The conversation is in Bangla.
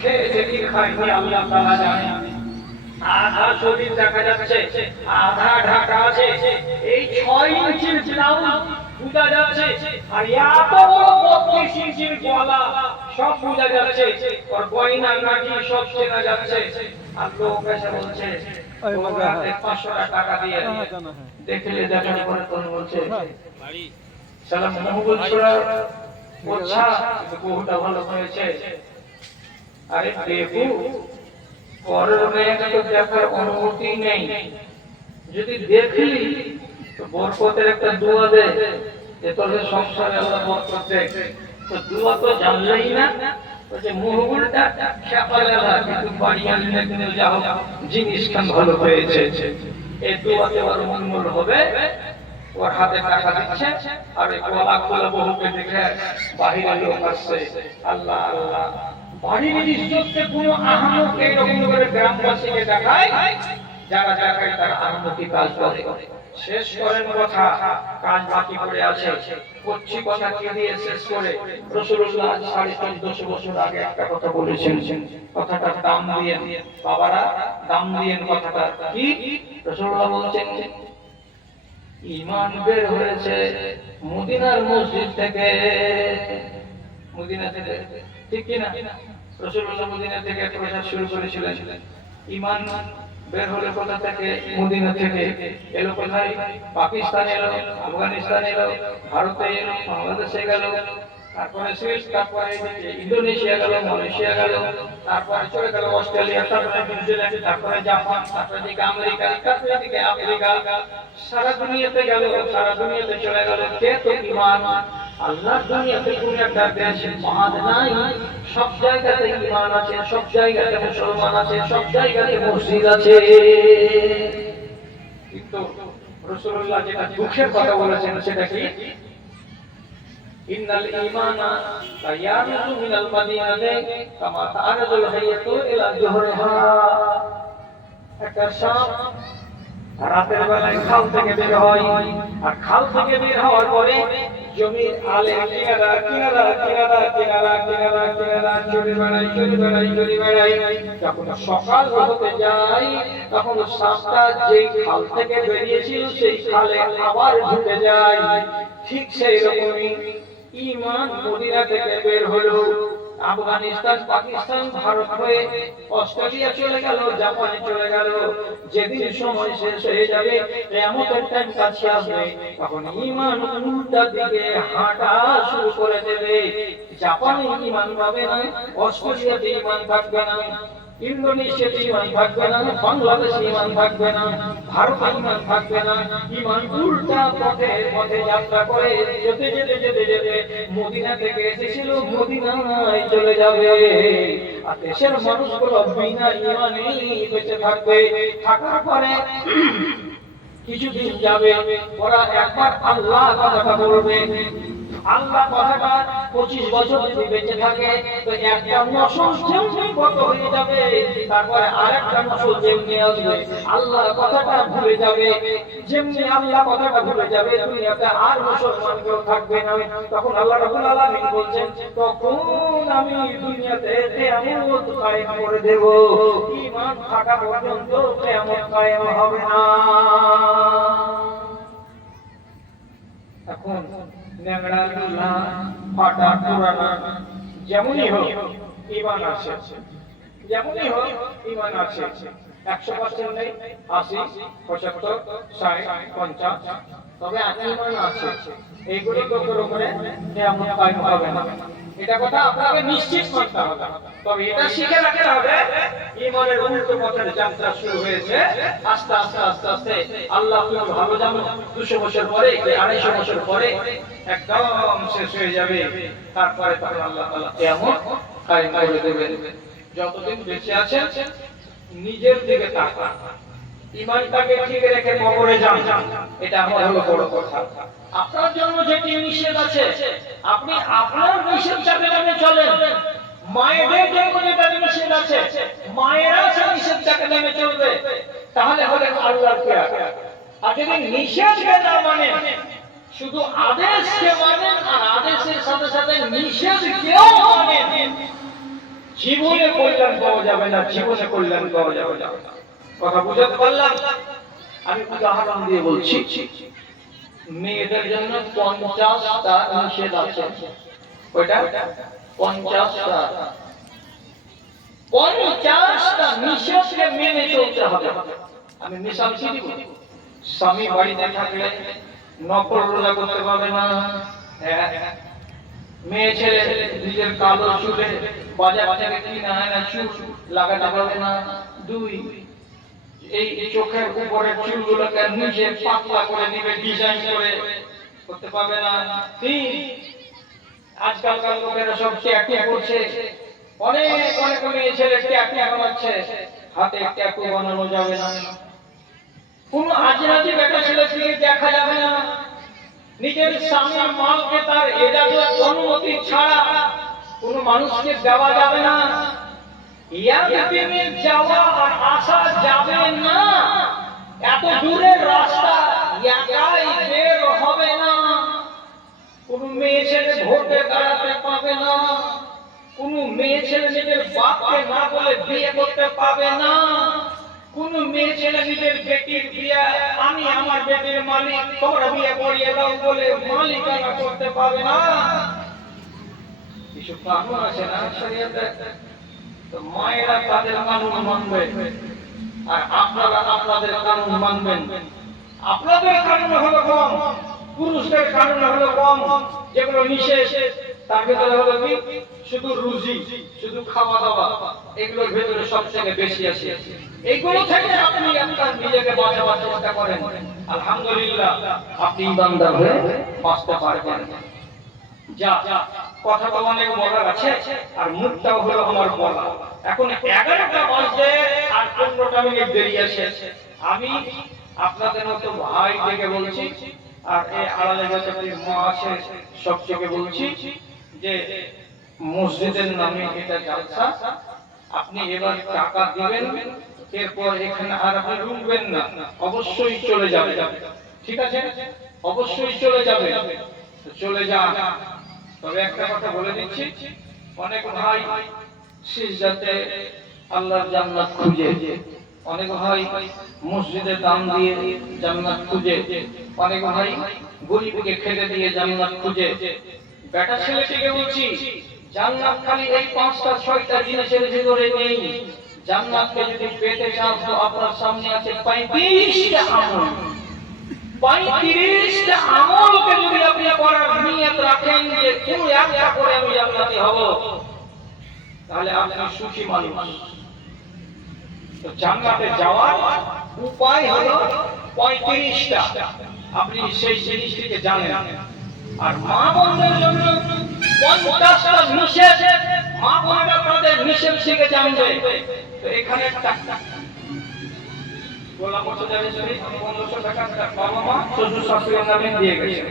সেদিন খাইনি আল্লাহ তাআলা জানে। আধা শরীর দেখা যাচ্ছে, আধা ঢাকা আছে, এই 6 ইঞ্চির ব্লাউজ বোঝা যাচ্ছে, আর এত বড় 32 ইঞ্চির গলা সব বোঝা যাচ্ছে, ওর গয়না নাকি সব চেনা যাচ্ছে। আর লোক এসে বলছে তোমার 500 টাকা দিয়ে দেখলে দেখার পরে তুমি বলছে সালাম মহবুল ছোড়া আচ্ছা বহুটা ভালো হয়েছে। আরে দেখো পরের মেয়েকে তো দেখার অনুমতি নেই, যদি দেখলি তো বরকতের একটা দোয়া দে যে তোর সংসারে আল্লাহ বরকত দেয়। তো দোয়া তো জানলেই না, যে মুহবুলটা খেপালে না, কিন্তু বাড়ি আনলে কিন্তু যাও জিনিসখান ভালো হয়েছে, এই দোয়াতে ওর মঙ্গল হবে। ওর হাতে টাকা দিচ্ছে আর ওই গলা খোলা বহুকে দেখে বাহিরে লোক আসছে। আল্লাহ আল্লাহ, বাড়ির ইজ্জতকে কোনো আহমক এরকম করে গ্রামবাসীকে দেখায়, যারা দেখায় তারা আহমকি কাজ করে। শেষ করেন কথা, কাজ বাকি পড়ে আছে, করছি কথা কি দিয়ে শেষ করে। রাসূলুল্লাহ 1450 বছর আগে একটা কথা বলেছেন, কথাটার দাম দিয়ে বাবারা দাম দিয়েন। কথাটা কি? রাসূলুল্লাহ বলছেন ঈমান বের হয়েছে মদিনার মসজিদ থেকে। মদিনা থেকে, ঠিক কি না? রাসূলুল্লাহ মদিনা থেকে প্রচার শুরু করেছিলেন। ঈমান বের হলো কোথা থেকে? মদিনা থেকে। এলো কোথায়? পাকিস্তানে এলো, আফগানিস্তানে এলো, ভারতে এলো, বাংলাদেশে গেল, তারপরে সুইস, তারপরে ইন্দোনেশিয়া গেল, মালয়েশিয়া গেল, তারপরে চলে গেল অস্ট্রেলিয়া, তারপরে নিউজিল্যান্ড, তারপরে জাপান, তারপরে দিকে আমেরিকা, তারপরে দিকে আফ্রিকা, সারা দুনিয়াতে গেল, সারা দুনিয়াতে চলে গেল। কে তো ঈমান। আল্লাহর দুনিয়াতে কোন একটা দেশ বাদ নাই, সব জায়গাতে ঈমান আছে, সব জায়গাতে মুসলমান আছে, সব জায়গাতে মসজিদ আছে। কিন্তু রাসূলুল্লাহ যেটা দুঃখের কথা বলেছেন সেটা কি? ইন্নাল ঈমানা লা ইয়ারজু মিনাল মাদিনাতি কামা তা'রাজুল হাইয়াতু ইলা যুহরিহা। একটা সাপ রাতের বেলায় খাল থেকে বের হয়, আর খাল থেকে বের হওয়ার পরে জমির আলে কিনারা কিনারা কিনারা কিনারা কিনারা কিনারা চলে বেড়ায়, চলে বেড়ায়, চলে বেড়ায়। যখন সকাল হতে যায় তখন সাপটা যেই খাল থেকে বেরিয়েছিল সেই খালে আবার ঢুকে যায়। ঠিক সেই রকমই ঈমান মদিনা থেকে বের হলো, আফগানিস্তান, পাকিস্তান, ভারত হয়ে অস্ট্রেলিয়া চলে গেল, জাপানে চলে গেল। যেদিন সময় শেষ হয়ে যাবে, কিয়ামতের টাইম কাছে আসবে, তখন ঈমান উল্টা দিকে হাঁটা শুরু করে দেবে। জাপানে ঈমান পাবে না, অস্ট্রেলিয়াতে ঈমান থাকবে না, ইন্দোনেশিয়াতে ঈমান থাকবে না, বাংলাদেশে ঈমান থাকবে না, ভারতে ঈমান থাকবে না। ঈমান উল্টা পথে পথে যাত্রা করে যেতে যেতে যেতে যেতে মদিনা থেকে এসেছিল মদিনায় চলে যাবে। আর দেশের মানুষগুলো বিনা ঈমানেই বেঁচে থাকবে। থাকার পরে কিছুদিন যাবে, ওরা একবার আল্লাহ কথাটা বলবে। আল্লাহ কথাটা 25 বছর যদি বেঁচে থাকে তো একটা নসল যেমনি কত হয়ে যাবে, তারপরে আরেকটা নসল যেমনি আসবে আল্লাহ কথাটা ভুলে যাবে। যেমনি আল্লাহ কথাটা ভুলে যাবে দুনিয়াতে আর মুসলমান কেউ থাকবে না। তখন আল্লাহ রাব্বুল আলামিন বলছেন তখন আমি দুনিয়াতে কিয়ামত কায়েম করে দেব। ঈমান থাকা পর্যন্ত কিয়ামত কায়েম হবে না। এখন নেংড়া লুলা ফাটা পুরানা যেমনই হোক ঈমান আছে, যেমনই হোক ঈমান আছে। 100% নেই, 80, 75, 60, 50, তবে ঈমান আছে। এইগুলি কখনো করে কিয়ামত কায়েম হবে না, এটা কথা আপনাকে নিশ্চিত করতে হবে। তবে এটা শিখে রাখতে হবে ঈমানের উল্টো পথের যাত্রা শুরু হয়েছে। আস্তে আস্তে আস্তে আস্তে আল্লাহ তুমি ভালো জানো 200 বছর পরে, 250 বছর পরে একদম শেষ হয়ে যাবে। তারপরে তখন আল্লাহ তাআলা কিয়ামত কায়েম করে দেবেন। যতদিন বেঁচে আছেন নিজের দিকে তাকান, ঈমানটাকে ঠিক রেখে কবরে যান, এটা আমার হলো বড় কথা। আপনার জন্য যেটি নিষেধ আছে আপনি আপনার নিষেধটাকে মেনে চলেন। মায়েদের জন্য যেটা নিষেধ আছে মায়েরা সেই নিষেধটাকে মেনে চলবে, তাহলে হলে আল্লাহর পেয়ার। আর যদি নিষেধকে না মানে, শুধু আদেশকে মানেন আর আদেশের সাথে সাথে নিষেধকেও মানেন, জীবনে কল্যাণ পাওয়া যাবে না, জীবনে কল্যাণ পাওয়া যাবে না। কথা বুঝতে পারলাম? আমি উদাহরণ দিয়ে বলছি, মেয়েদের জন্য 50টা নিষেধ আছে। কয়টা? 50টা। 50টা নিষেধকে মেনে চলতে হবে। আমি মিশাল দিব। স্বামী বাড়িতে থাকলে নকল রোজা করতে পারবে না। মেয়ে ছেলে নিজের কালো চুলে বাজার থেকে কিনে আনা চুল লাগাতে পারবে না। 2, এই চোখের উপরের চুলগুলোকে নিজে পাতলা করে নিবে, ডিজাইন করে করতে পারবে না। 3, আজকালকার লোকেরা সব ট্যাটু করছে, অনেক অনেক মেয়ে ছেলে ট্যাটু বানাচ্ছে, হাতে ট্যাটু বানানো যাবে না। কোন আজরাজি বেটা ছেলেকে দেখা যাবে না। নিজের স্বামীর মালকে তার এজাজত অনুমতি ছাড়া কোন মানুষকে দেওয়া যাবে না। ইয়াতিমে যাওয়া আর আসা যাবে না। এত দূরের রাস্তা একাই বের হবে না। কোন মেয়ে ছেলে ভোটে দাঁড়াতে পাবে না। কোন মেয়ে ছেলে নিজের বাপকে না বলে বিয়ে করতে পাবে না। কোন মেয়ে ছেলে নিজের বেটির বিয়ে আমি আমার বেটির মালিক, তোমরা বিয়ে করিয়ে দাও বলে মালিকানা করতে পাবে না। কিছু কানুন আছে না শরীয়তে? তো মায়েরা তাদের কানুন মানবে আর আপনারা আপনাদের কানুন মানবেন। আপনাদের কানুন হলো কম, পুরুষদের কানুন হলো কম। যেগুলো নিষেধ তার ভেতরে হলো কি? শুধু রুজি, শুধু খাওয়া দাওয়া, এগুলোর ভেতরে সবথেকে বেশি আছে। এইগুলো থেকে আপনি আপনার নিজেকে বাঁচাবার চেষ্টা করেন, আলহামদুলিল্লাহ আপনি ইমানদার হয়ে বাঁচতে পারবেন। যা কথাটা অনেক বলার আছে আর মুখটাও হলো আমার বলা। এখন 11টা বাজে আর 15টা মিনিট দেরি আছে। আমি আপনাদের মতো ভাই থেকে বলছি আর এই আড়ালে যত মা আছে সব থেকে বলছি যে মসজিদের নামে এটা জালসা, আপনি এবার টাকা দিবেন, এরপর এখানে আর আপনি রুকবেন না, অবশ্যই চলে যাবে। ঠিক আছে? অবশ্যই চলে যাবে। চলে যান। তবে একটা কথা বলে দিচ্ছি, অনেক ভাই সিজদাতে আল্লাহর জান্নাত খুঁজে, অনেক ভাই মসজিদে দান দিয়ে জান্নাত খুঁজে, অনেক ভাই গরিবকে খেতে দিয়ে জান্নাত খুঁজে। বেটা ছেলেটিকে বলছি, জান্নাত খালি এই 5টা 6টা জিনিসের ভিতরে নেই। জান্নাতকে যদি পেতে চান তো আপনার সামনে আছে 35টা আমল। 35টা আমলকে যদি আপনি করার নিয়ত রাখেন যে কোন একটা করে আমি জান্নাতি হব, তাহলে আপনি সুখী মানুষ। তো জান্নাতে যাওয়ার উপায় হলো 35টা। আপনি সেই জিনিসটিকে জানেন। আর মা বোনদের জন্য 50টা নিষেধ, মা বোনেরা তাদের নিষেধ শিখে জানবে। তো এখানে একটা গোলাম বছর যাবে 1500 টাকা বাবা মা শ্বশুর শাশুড়ির নামে দিয়ে গেছে।